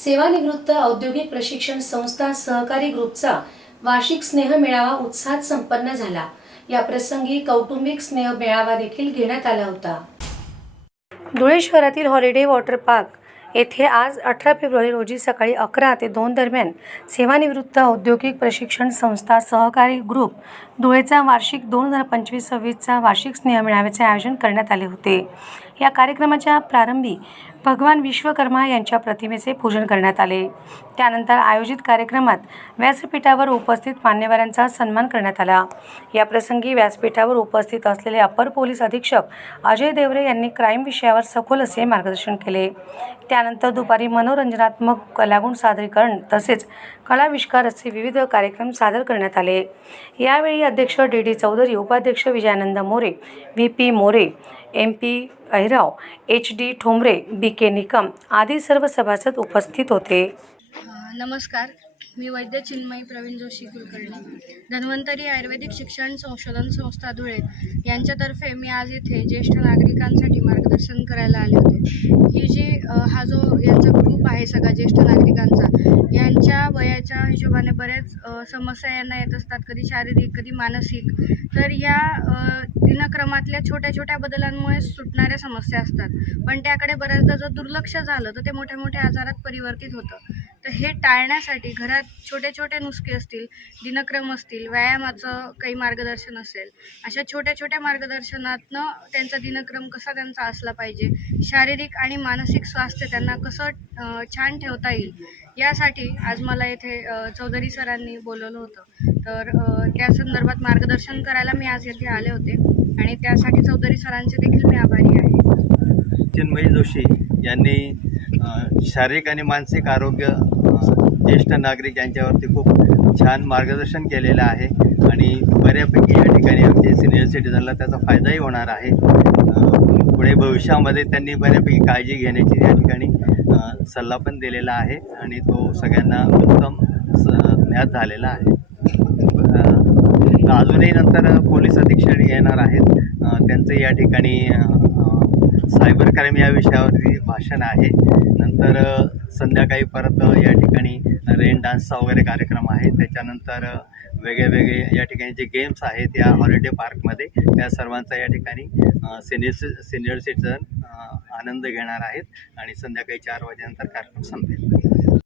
सेवानिवृत्त औद्योगिक प्रशिक्षण संस्था सहकारी ग्रुपचा वार्षिक स्नेह मेळावा उत्साहात संपन्न झाला। या प्रसंगी कौटुंबिक स्नेह मेळावा देखील घेण्यात आला होता। धुळे शहरातील हॉलिडे वॉटर पार्क येथे आज 18 फेब्रुवारी रोजी सकाळी 11 ते 2 दरम्यान सेवानिवृत्त औद्योगिक प्रशिक्षण संस्था सहकारी ग्रुप धुळेचा वार्षिक 2025-26चा वार्षिक स्नेह मेळाव्याचे आयोजन करण्यात आले होते। या कार्यक्रमाच्या प्रारंभी भगवान विश्वकर्मा यांच्या प्रतिमेचे पूजन करण्यात आले। त्यानंतर आयोजित कार्यक्रमात व्यासपीठावर उपस्थित मान्यवरांचा सन्मान करण्यात आला। या प्रसंगी व्यासपीठावर उपस्थित असलेले अपर पोलीस अधीक्षक अजय देवरे यांनी क्राईम विषयावर सखोल असे मार्गदर्शन केले। त्यानंतर दुपारी मनोरंजनात्मक कलागुण सादरीकरण तसेच कलाविष्कार असे विविध कार्यक्रम सादर करण्यात आले। यावेळी अध्यक्ष डी चौधरी, उपाध्यक्ष Vijayanand More, VP More, MP Ahirao, HD Thombare, BK Nikam आदी सर्व सभासद उपस्थित होते। नमस्कार, मी वैद्य चिन्मयी प्रवीण जोशी कुलकर्णी, धन्वंतरी आयुर्वेदिक शिक्षण संशोधन संस्था धुळे यांच्यातर्फे मी आज इथे ज्येष्ठ नागरिकांसाठी मार्गदर्शन करायला आले होते। ही जी हा जो यांचा ग्रुप आहे सगळा ज्येष्ठ नागरिकांचा, यांच्या वयाच्या हिशोबाने बरेच समस्या यांना येत असतात, कधी शारीरिक कधी मानसिक। तर या दिनक्रमातल्या छोट्या छोट्या बदलांमुळे सुटणाऱ्या समस्या असतात, पण त्याकडे बऱ्याचदा जर दुर्लक्ष झालं तर ते मोठ्या मोठ्या आजारात परिवर्तित होतं। तर हे टाळण्यासाठी घरात छोटे छोटे नुस्खे असतील, दिनक्रम असतील, व्यायामाचं काही मार्गदर्शन असेल, अशा छोट्या छोट्या मार्गदर्शनातनं त्यांचा दिनक्रम कसा त्यांचा असला पाहिजे, शारीरिक आणि मानसिक स्वास्थ्य त्यांना कसं छान ठेवता येईल, यासाठी आज मला इथे चौधरी सरांनी बोलवलं होतं। तर त्या संदर्भात मार्गदर्शन करायला मी आज येथे आले होते आणि त्यासाठी चौधरी सरांचे देखील मी आभारी आहे। चिन्मयी जोशी यांनी शारीरिक आणि मानसिक आरोग्य ज्येष्ठ नागरिक यांच्यावरती खूप छान मार्गदर्शन केलेलं आहे आणि बऱ्यापैकी या ठिकाणी आमचे सिनियर सिटीजनला त्याचा फायदाही होणार आहे। पुढे भविष्यामध्ये त्यांनी बऱ्यापैकी काळजी घेण्याची या ठिकाणी सल्ला पण दिलेला आहे आणि तो सगळ्यांना उत्तम ज्ञात झालेला आहे। अजूनही नंतर पोलीस अधीक्षक येणार आहेत, त्यांचं या ठिकाणी सायबर क्राईम या विषयावरती भाषण आहे। नंतर संध्याकाळी परत या ठिकाणी रेन डान्सचा वगैरे कार्यक्रम आहे। त्याच्यानंतर वेगळे या ठिकाणी जे गेम्स आहेत या हॉलिडे पार्कमध्ये, त्या सर्वांचा या ठिकाणी सिनियर सिटीजन आनंद घेणार आहेत आणि संध्याकाळी 4 वाजेनंतर कार्यक्रम संपेल।